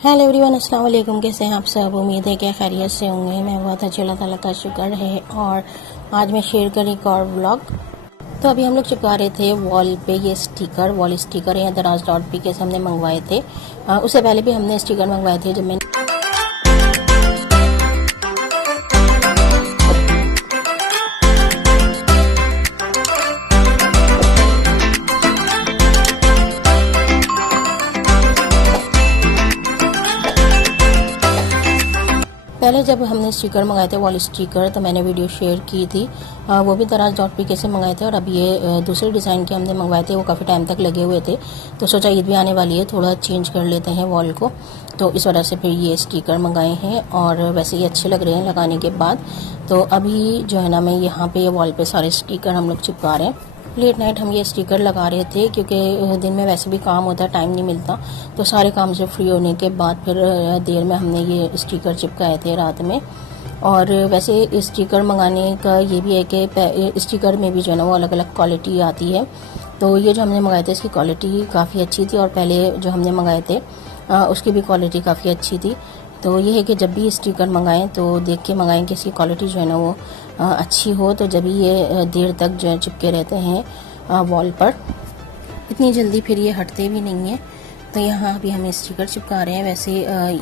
Hello everyone, अस्सलाम वालेकुम। कैसे हैं आप सब? उम्मीद है कि खैरियत से होंगे। मैं बहुत अच्छी, अल्लाह ताला का शुक्र है। और आज मैं शेयर करी एक और व्लॉग। तो अभी हम लोग चिपका रहे थे वॉल पे ये स्टिकर, वॉल स्टिकर है दराज.pk से हमने मंगवाए थे। उससे पहले भी हमने स्टिकर मंगवाए थे जब मैंने जब हमने स्टिकर मंगाए थे वॉल स्टिकर, तो मैंने वीडियो शेयर की थी। वो भी दराज.pk से मंगाए थे। और अब ये दूसरे डिज़ाइन के हमने मंगवाए थे, वो काफ़ी टाइम तक लगे हुए थे। तो सोचा ईद भी आने वाली है, थोड़ा चेंज कर लेते हैं वॉल को। तो इस वजह से फिर ये स्टिकर मंगाए हैं। और वैसे ये अच्छे लग रहे हैं लगाने के बाद। तो अभी जो है ना, मैं यहाँ पे वॉल पे सारे स्टिकर हम लोग चिपका रहे हैं। लेट नाइट हम ये स्टिकर लगा रहे थे क्योंकि दिन में वैसे भी काम होता है, टाइम नहीं मिलता। तो सारे काम से फ्री होने के बाद फिर देर में हमने ये स्टिकर चिपकाए थे रात में। और वैसे स्टिकर मंगाने का ये भी है कि स्टिकर में भी जो है ना वो अलग अलग क्वालिटी आती है। तो ये जो हमने मंगाए थे इसकी क्वालिटी काफ़ी अच्छी थी, और पहले जो हमने मंगाए थे उसकी भी क्वालिटी काफ़ी अच्छी थी। तो ये है कि जब भी स्टिकर मंगाएं तो देख के मंगाएं कि इसकी क्वालिटी जो है ना वो अच्छी हो, तो जब ये देर तक जो है चिपके रहते हैं वॉल पर। इतनी जल्दी फिर ये हटते भी नहीं हैं। तो यहाँ अभी हम स्टिकर चिपका रहे हैं। वैसे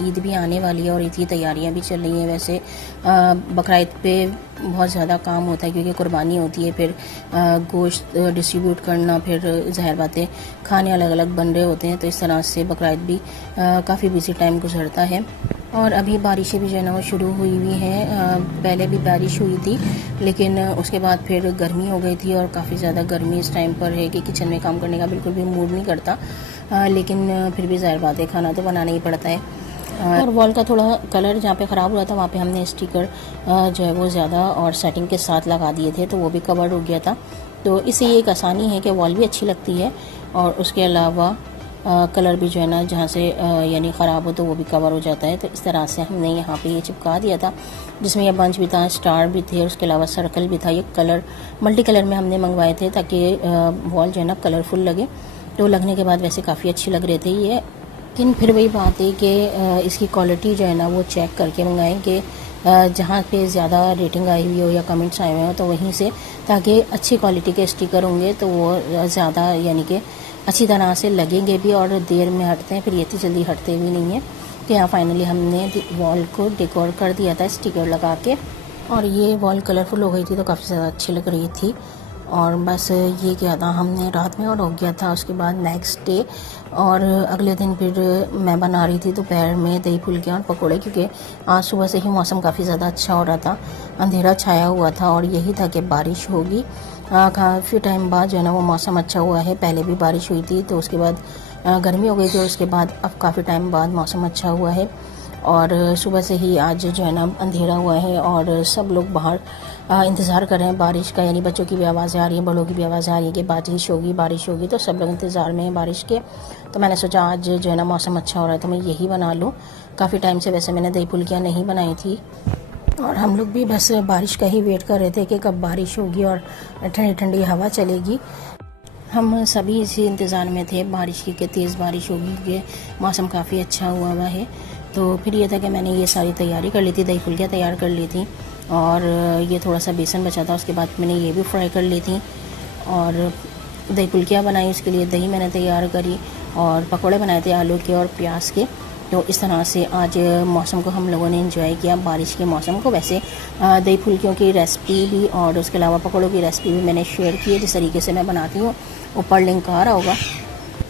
ईद भी आने वाली है और ईद की तैयारियाँ भी चल रही हैं। वैसे बकरा ईद पे बहुत ज़्यादा काम होता है क्योंकि कुर्बानी होती है, फिर गोश्त डिस्ट्रीब्यूट करना, फिर ज़ाहिर बातें खाने अलग अलग बन रहे होते हैं। तो इस तरह से बकरा ईद भी काफ़ी बिजी टाइम गुजरता है। और अभी बारिशें भी जो है ना वो शुरू हुई हुई हैं। पहले भी बारिश हुई थी, लेकिन उसके बाद फिर गर्मी हो गई थी। और काफ़ी ज़्यादा गर्मी इस टाइम पर है कि किचन में काम करने का बिल्कुल भी मूड नहीं करता। लेकिन फिर भी ज़ाहिर बात है, खाना तो बनाना ही पड़ता है। और वॉल का थोड़ा कलर जहाँ पे ख़राब हुआ था वहाँ पे हमने स्टिकर जो है वो ज़्यादा और सेटिंग के साथ लगा दिए थे, तो वो भी कवर हो गया था। तो इससे ये एक आसानी है कि वॉल भी अच्छी लगती है, और उसके अलावा कलर भी जो है ना जहाँ से यानी ख़राब हो तो वो भी कवर हो जाता है। तो इस तरह से हमने यहाँ पे ये चिपका दिया था, जिसमें ये बंच भी था, स्टार भी थे, उसके अलावा सर्कल भी था। ये कलर मल्टी कलर में हमने मंगवाए थे ताकि वॉल जो है ना कलरफुल लगे। तो लगने के बाद वैसे काफ़ी अच्छे लग रहे थे ये। लेकिन फिर वही बात है कि इसकी क्वालिटी जो है ना वो चेक करके मंगाएं कि जहाँ पे ज़्यादा रेटिंग आई हुई हो या कमेंट्स आए हुए हो तो वहीं से, ताकि अच्छी क्वालिटी के स्टिकर होंगे तो वो ज़्यादा यानी कि अच्छी तरह से लगेंगे भी और देर में हटते हैं। फिर ये इतनी जल्दी हटते भी नहीं हैं। तो यहाँ फाइनली हमने वॉल को डेकोर कर दिया था स्टिकर लगा के, और ये वॉल कलरफुल हो गई थी तो काफ़ी ज़्यादा अच्छी लग रही थी। और बस ये किया था हमने रात में और हो गया था उसके बाद नेक्स्ट डे। और अगले दिन फिर मैं बना रही थी दोपहर में दही फुल्के और पकोड़े, क्योंकि आज सुबह से ही मौसम काफ़ी ज़्यादा अच्छा हो रहा था, अंधेरा छाया हुआ था और यही था कि बारिश होगी। काफ़ी टाइम बाद जो है ना वो मौसम अच्छा हुआ है। पहले भी बारिश हुई थी तो उसके बाद गर्मी हो गई थी, और उसके बाद अब काफ़ी टाइम बाद मौसम अच्छा हुआ है। और सुबह से ही आज जो है ना अंधेरा हुआ है और सब लोग बाहर इंतज़ार कर रहे हैं बारिश का। यानी बच्चों की भी आवाज़ें आ रही हैं, बड़ों की भी आवाज़ आ रही है कि बारिश होगी बारिश होगी। तो सब लोग इंतज़ार में हैं बारिश के। तो मैंने सोचा आज जो है ना मौसम अच्छा हो रहा है तो मैं यही बना लूँ। काफ़ी टाइम से वैसे मैंने दही फुल्कियाँ नहीं बनाई थी, और हम लोग भी बस बारिश का ही वेट कर रहे थे कि कब बारिश होगी और ठंडी ठंडी हवा चलेगी। हम सभी इसी इंतज़ार में थे बारिश की कि तेज़ बारिश होगी, कि मौसम काफ़ी अच्छा हुआ है। तो फिर ये था कि मैंने ये सारी तैयारी कर ली थी, दही फुल्कियाँ तैयार कर ली थी, और ये थोड़ा सा बेसन बचा था, उसके बाद मैंने ये भी फ्राई कर ली थी। और दही फुल्कियाँ बनाई, उसके लिए दही मैंने तैयार करी, और पकौड़े बनाए थे आलू के और प्याज के। तो इस तरह से आज मौसम को हम लोगों ने एंजॉय किया, बारिश के मौसम को। वैसे दही फुल्कियों की रेसिपी भी और उसके अलावा पकौड़ों की रेसिपी भी मैंने शेयर की है, जिस तरीके से मैं बनाती हूँ। ऊपर लिंक आ रहा होगा,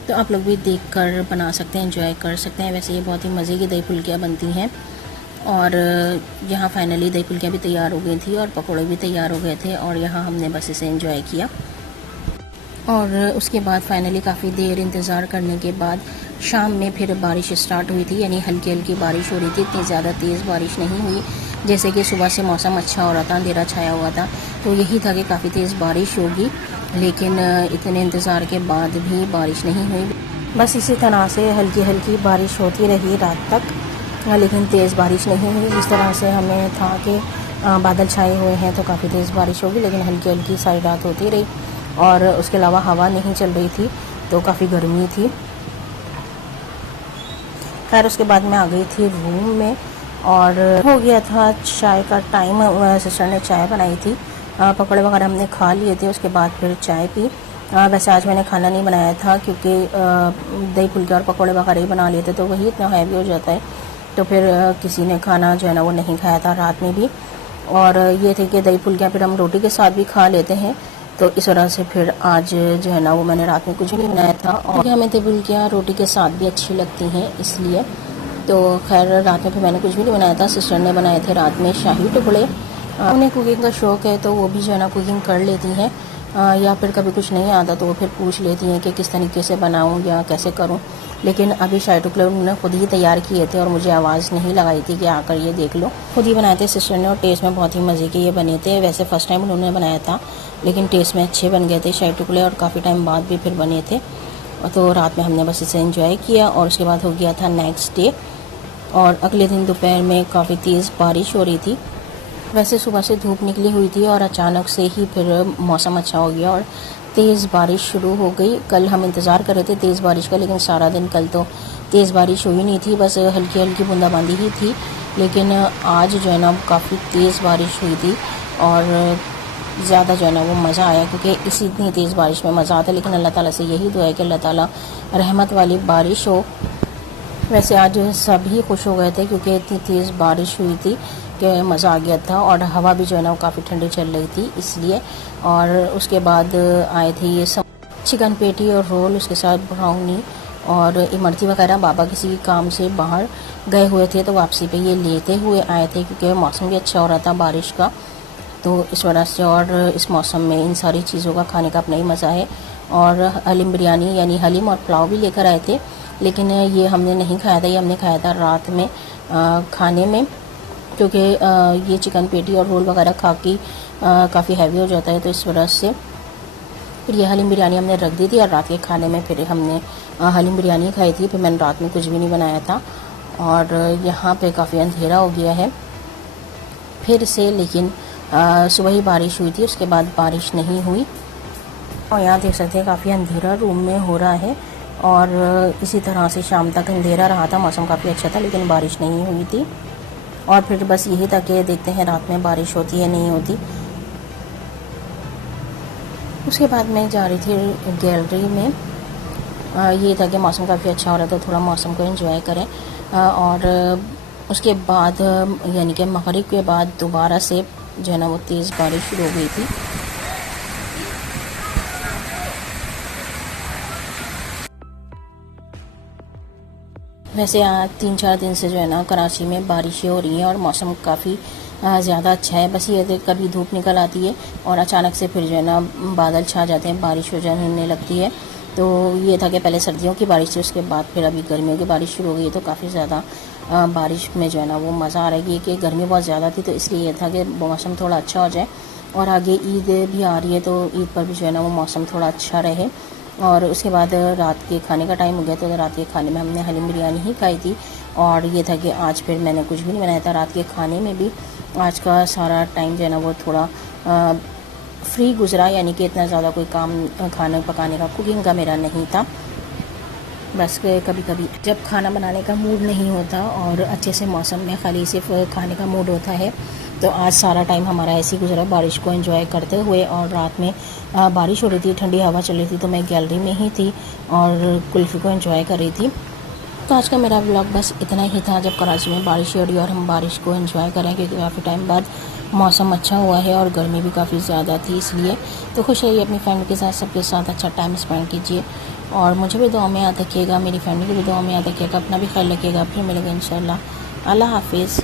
तो आप लोग भी देख कर बना सकते हैं, एंजॉय कर सकते हैं। वैसे ये बहुत ही मज़े की दही फुल्कियाँ बनती हैं। और यहाँ फाइनली दही फुल्कियाँ भी तैयार हो गई थी और पकौड़े भी तैयार हो गए थे, और यहाँ हमने बस इसे एंजॉय किया। और उसके बाद फाइनली काफ़ी देर इंतज़ार करने के बाद शाम में फिर बारिश स्टार्ट हुई थी, यानी हल्की हल्की बारिश हो रही थी, इतनी ज़्यादा तेज़ बारिश नहीं हुई। जैसे कि सुबह से मौसम अच्छा हो रहा था, अंधेरा छाया हुआ था, तो यही था कि काफ़ी तेज़ बारिश होगी, लेकिन इतने इंतज़ार के बाद भी बारिश नहीं हुई। बस इसी तरह से हल्की हल्की बारिश होती रही रात तक, लेकिन तेज़ बारिश नहीं हुई। जिस तरह से हमें था कि बादल छाए हुए हैं तो काफ़ी तेज़ बारिश होगी, लेकिन हल्की हल्की सारी रात होती रही। और उसके अलावा हवा नहीं चल रही थी तो काफ़ी गर्मी थी। खैर उसके बाद मैं आ गई थी रूम में और हो गया था चाय का टाइम। सिस्टर ने चाय बनाई थी, पकौड़े वगैरह हमने खा लिए थे, उसके बाद फिर चाय पी। वैसे आज मैंने खाना नहीं बनाया था क्योंकि दही फुल्के और पकौड़े वगैरह ही बना लिए थे, तो वही इतना हैवी हो जाता है, तो फिर किसी ने खाना जो है ना वो नहीं खाया था रात में भी। और ये थे कि दही फुल्कियाँ फिर हम रोटी के साथ भी खा लेते हैं, तो इस वजह से फिर आज जो है ना वो मैंने रात में कुछ भी बनाया था। और हमें दही फुल्कियाँ रोटी के साथ भी अच्छी लगती हैं इसलिए, तो खैर रात में फिर मैंने कुछ भी नहीं बनाया था। सिस्टर ने बनाए थे रात में शाही टुकड़े। उन्हें कुकिंग का शौक़ है तो वो भी जो है ना कुकिंग कर लेती हैं, या फिर कभी कुछ नहीं आता तो वो फिर पूछ लेती हैं कि किस तरीके से बनाऊं या कैसे करूं। लेकिन अभी शाही टुकड़े उन्होंने खुद ही तैयार किए थे और मुझे आवाज़ नहीं लगाई थी कि आकर ये देख लो। खुद ही बनाए थे सिस्टर ने और टेस्ट में बहुत ही मज़े के ये बने थे। वैसे फ़र्स्ट टाइम उन्होंने बनाया था लेकिन टेस्ट में अच्छे बन गए थे शाही टुकड़े, और काफ़ी टाइम बाद भी फिर बने थे। तो रात में हमने बस इसे एंजॉय किया और उसके बाद हो गया था नेक्स्ट डे। और अगले दिन दोपहर में काफ़ी तेज़ बारिश हो रही थी। वैसे सुबह से धूप निकली हुई थी और अचानक से ही फिर मौसम अच्छा हो गया और तेज़ बारिश शुरू हो गई। कल हम इंतज़ार कर रहे थे तेज़ बारिश का, लेकिन सारा दिन कल तो तेज़ बारिश हुई नहीं थी, बस हल्की हल्की बूंदाबांदी ही थी। लेकिन आज जो है ना काफ़ी तेज़ बारिश हुई थी और ज़्यादा जो है ना वो मज़ा आया, क्योंकि इसी इतनी तेज़ बारिश में मज़ा आता है। लेकिन अल्लाह ताला से यही दुआ है कि अल्लाह ताला रहमत वाली बारिश हो। वैसे आज सभी खुश हो गए थे क्योंकि इतनी तेज़ बारिश हुई थी कि मज़ा आ गया था, और हवा भी जो है ना वो काफ़ी ठंडी चल रही थी इसलिए। और उसके बाद आए थे ये सब चिकन पेटी और रोल, उसके साथ ब्राउनी और इमरती वगैरह। बाबा किसी काम से बाहर गए हुए थे तो वापसी पे ये लेते हुए आए थे, क्योंकि मौसम भी अच्छा हो रहा था बारिश का, तो इस वजह से। और इस मौसम में इन सारी चीज़ों का खाने का अपना ही मज़ा है। और हलीम बिरयानी यानी हलीम और पुलाव भी लेकर आए थे, लेकिन ये हमने नहीं खाया था, ये हमने खाया था रात में खाने में, क्योंकि ये चिकन पेटी और रोल वगैरह खा के काफ़ी हैवी हो जाता है, तो इस वजह से फिर ये हलीम बिरयानी हमने रख दी थी। और रात के खाने में फिर हमने हलीम बिरयानी खाई थी। फिर मैंने रात में कुछ भी नहीं बनाया था। और यहाँ पे काफ़ी अंधेरा हो गया है फिर से, लेकिन सुबह ही बारिश हुई थी, उसके बाद बारिश नहीं हुई। और यहाँ देख सकते हैं काफ़ी अंधेरा रूम में हो रहा है, और इसी तरह से शाम तक अंधेरा रहा था। मौसम काफ़ी अच्छा था लेकिन बारिश नहीं हुई थी। और फिर बस यही था कि देखते हैं रात में बारिश होती है नहीं होती। उसके बाद मैं जा रही थी गैलरी में। ये था कि मौसम काफ़ी अच्छा हो रहा था, थोड़ा मौसम को एंजॉय करें। और उसके बाद यानी कि मगरिब के बाद दोबारा से जो है ना वो तेज़ बारिश शुरू हो गई थी। वैसे आज 3-4 दिन से जो है ना कराची में बारिशें हो रही हैं और मौसम काफ़ी ज़्यादा अच्छा है। बस ये कभी धूप निकल आती है और अचानक से फिर जो है ना बादल छा जाते हैं, बारिश हो जाने लगती है। तो ये था कि पहले सर्दियों की बारिश थी, उसके बाद फिर अभी गर्मियों की बारिश शुरू हो गई है, तो काफ़ी ज़्यादा बारिश में जो है ना वो मज़ा आ रही है कि गर्मी बहुत ज़्यादा थी, तो इसलिए ये था कि मौसम थोड़ा अच्छा हो जाए। और आगे ईद भी आ रही है तो ईद पर भी जो है ना वो मौसम थोड़ा अच्छा रहे। और उसके बाद रात के खाने का टाइम हो गया, तो रात के खाने में हमने हलीम बिरयानी ही खाई थी। और ये था कि आज फिर मैंने कुछ भी नहीं बनाया था रात के खाने में भी। आज का सारा टाइम जो है ना वो थोड़ा फ्री गुजरा, यानी कि इतना ज़्यादा कोई काम खाने पकाने का, कुकिंग का मेरा नहीं था। बस कभी कभी जब खाना बनाने का मूड नहीं होता और अच्छे से मौसम में खाली सिर्फ खाने का मूड होता है, तो आज सारा टाइम हमारा ऐसे ही गुजरा बारिश को एंजॉय करते हुए। और रात में बारिश हो रही थी, ठंडी हवा चल रही थी, तो मैं गैलरी में ही थी और कुल्फ़ी को एंजॉय कर रही थी। तो आज का मेरा व्लॉग बस इतना ही था। जब कराची में बारिश हो रही है और हम बारिश को एंजॉय करें, क्योंकि काफ़ी टाइम बाद मौसम अच्छा हुआ है और गर्मी भी काफ़ी ज़्यादा थी इसलिए। तो खुश रहिए अपनी फैमिली के साथ, सबके साथ अच्छा टाइम स्पेंड कीजिए और मुझे भी दुआ में याद रखिएगा, मेरी फैमिली को भी दुआ में याद रखिएगा, अपना भी ख्याल रखिएगा। फिर मिलेंगे इंशाल्लाह। अल्लाह हाफिज़।